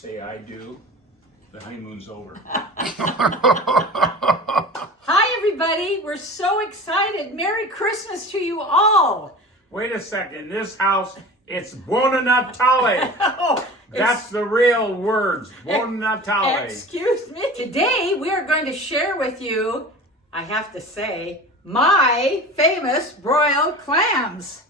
say I do, the honeymoon's over. Hi everybody, we're so excited. Merry Christmas to you all. Wait a second, in this house, it's Buon Natale. Oh, That's the real words, Buon Natale. excuse me. Today we are going to share with you, I have to say, my famous broiled clams.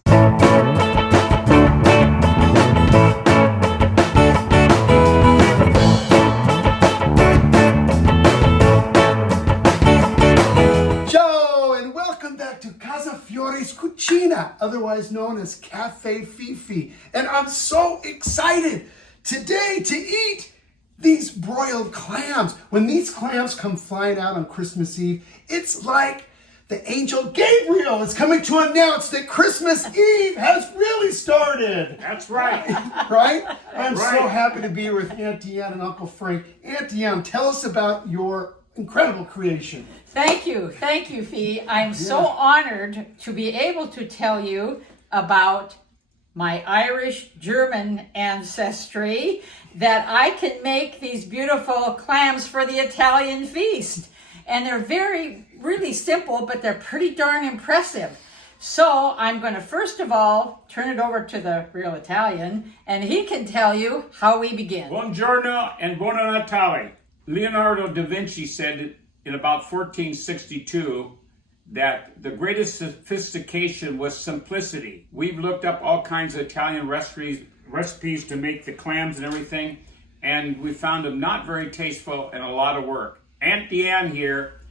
To Casa Fiore's Cucina, otherwise known as Cafe Fifi. And I'm so excited today to eat these broiled clams. When these clams come flying out on Christmas Eve, it's like the angel Gabriel is coming to announce that Christmas Eve has really started. That's right. Right? I'm so happy to be here with Aunt Deanne and Uncle Frank. Aunt Deanne, tell us about your incredible creation. Thank you, Fee. I'm so honored to be able to tell you about my Irish-German ancestry, that I can make these beautiful clams for the Italian feast. And they're really simple, but they're pretty darn impressive. So I'm going to first of all turn it over to the real Italian, and he can tell you how we begin. Buongiorno and Buon Natale. Leonardo Da Vinci said in about 1462 that the greatest sophistication was simplicity. We've looked up all kinds of Italian recipes to make the clams and everything, and we found them not very tasteful and a lot of work. Aunt Deanne here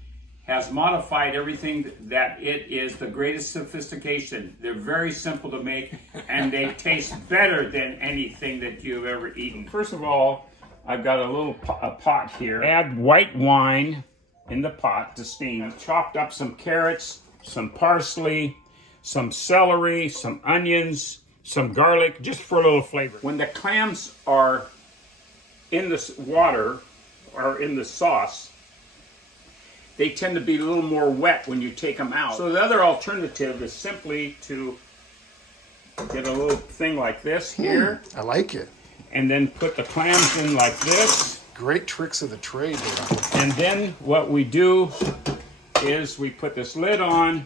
has modified everything that it is the greatest sophistication. They're very simple to make, and they taste better than anything that you've ever eaten. First of all, I've got a little pot here. Add white wine in the pot to steam. I've chopped up some carrots, some parsley, some celery, some onions, some garlic, just for a little flavor. When the clams are in the water or in the sauce, they tend to be a little more wet when you take them out. So the other alternative is simply to get a little thing like this here. I like it. And then put the clams in like this. Great tricks of the trade there. And then what we do is we put this lid on,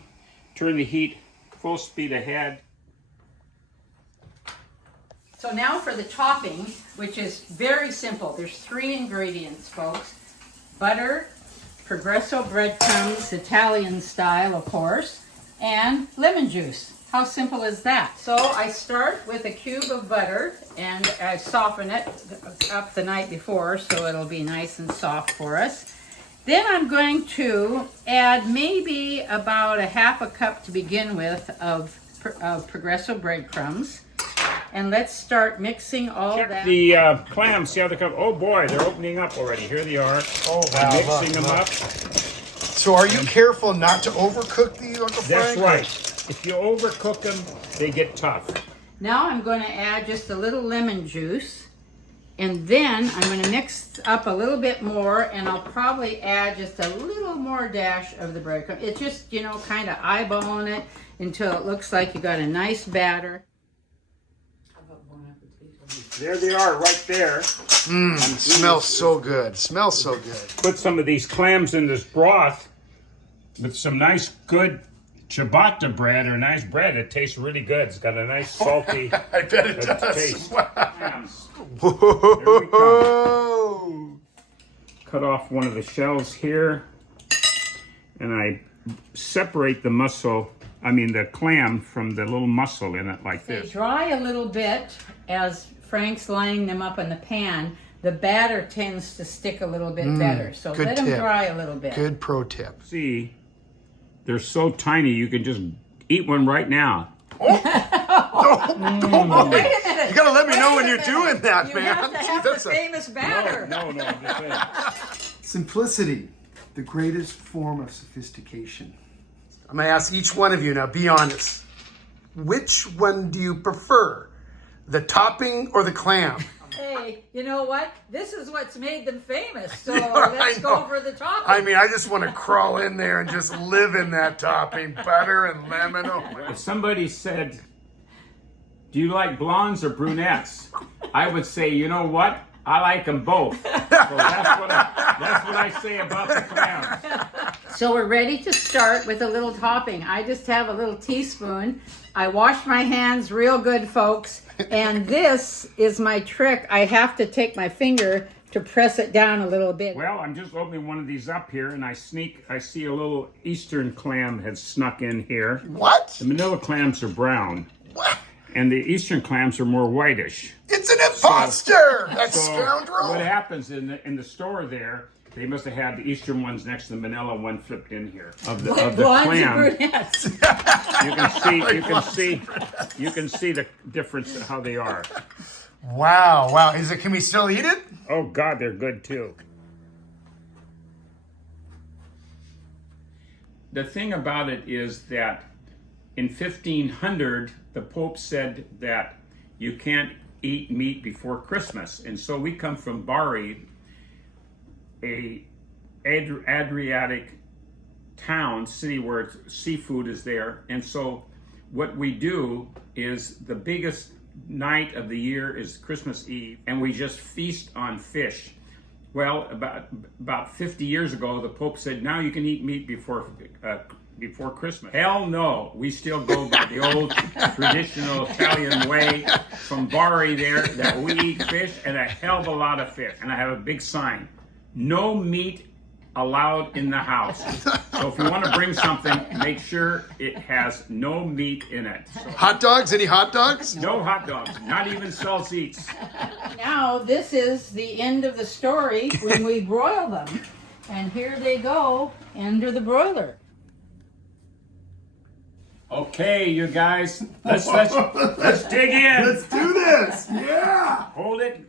turn the heat full speed ahead. So now for the topping, which is very simple. There's 3 ingredients, folks. Butter, Progresso breadcrumbs, Italian style, of course, and lemon juice. How simple is that? So I start with a cube of butter, and I soften it up the night before so it'll be nice and soft for us. Then I'm going to add maybe about a half a cup to begin with of Progresso breadcrumbs. And let's start mixing all that. The clams, see how they come? Oh boy, they're opening up already. Here they are. Oh, wow. Mixing them up. So are you careful not to overcook these, Uncle Frank? That's right. If you overcook them, they get tough. Now I'm going to add just a little lemon juice, and then I'm going to mix up a little bit more, and I'll probably add just a little more dash of the breadcrumb. It's just, kind of eyeballing it until it looks like you got a nice batter. There they are, right there. Smells so good. Smells so good. Put some of these clams in this broth with some nice, good ciabatta bread or nice bread. It tastes really good. It's got a nice salty I bet it does. taste. Wow. Clams. Whoa. Cut off one of the shells here, and I separate the the clam from the little mussel in it like They this. dry a little bit as Frank's lining them up in the pan. The batter tends to stick a little bit better, so let them dry a little bit. Good pro tip. See, they're so tiny you can just eat one right now. Wait a minute. You gotta let me know when you're doing that, You man. have to have the famous batter. No, I'm just saying. Simplicity, the greatest form of sophistication. I'm gonna ask each one of you now, be honest. Which one do you prefer? The topping or the clam? Hey, you know what? This is what's made them famous, so Yeah, let's I go know. for the topping. I mean, I just want to crawl in there and just live in that topping. Butter and lemon. Oh my. If somebody said, do you like blondes or brunettes? I would say, you know what? I like them both. So that's what I say about the clams. So we're ready to start with a little topping. I just have a little teaspoon. I wash my hands real good, folks. And this is my trick. I have to take my finger to press it down a little bit. Well, I'm just opening one of these up here, and I see a little Eastern clam has snuck in here. What? The Manila clams are brown, What? and the Eastern clams are more whitish. It's an imposter! That So scoundrel! what happens in the store there? They must have had the Eastern ones next to the Manila one flipped in here of the Blondes clam. and brunettes. You can see the difference in how they are. Wow, wow. Can we still eat it? Oh God, they're good too. The thing about it is that in 1500, the Pope said that you can't eat meat before Christmas. And so we come from Bari, a Adriatic town, city where seafood is there. And so what we do is the biggest night of the year is Christmas Eve, and we just feast on fish. Well, about 50 years ago, the Pope said, now you can eat meat before Christmas. Hell no. We still go by the old traditional Italian way from Bari there, that we eat fish, and a hell of a lot of fish. And I have a big sign, no meat allowed in the house. So if you want to bring something, make sure it has no meat in it. So, Hot dogs? Any hot dogs? no hot dogs, not even salsites. Now this is the end of the story when we broil them. And here they go under the broiler. Okay, you guys, let's dig in. Let's do this! Yeah! Hold it.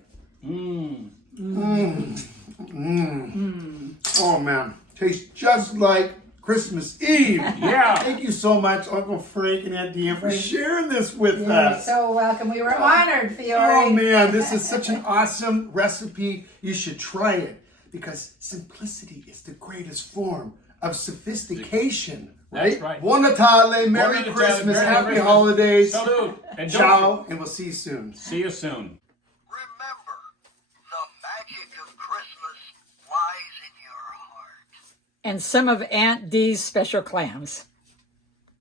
Oh man, tastes just like Christmas Eve. Yeah. Thank you so much, Uncle Frank and Aunt Deanne, for sharing this with us. So welcome. We were honored, Fiore. Oh man, this is such an awesome recipe. You should try it because simplicity is the greatest form of sophistication. That's right. Buon Natale, Merry Buon Natale, Christmas, Merry Happy Christmas. Holidays. Salute. And Ciao, and we'll see you soon. see you soon. Remember, the magic of Christmas lies in your heart. And some of Aunt Dee's special clams.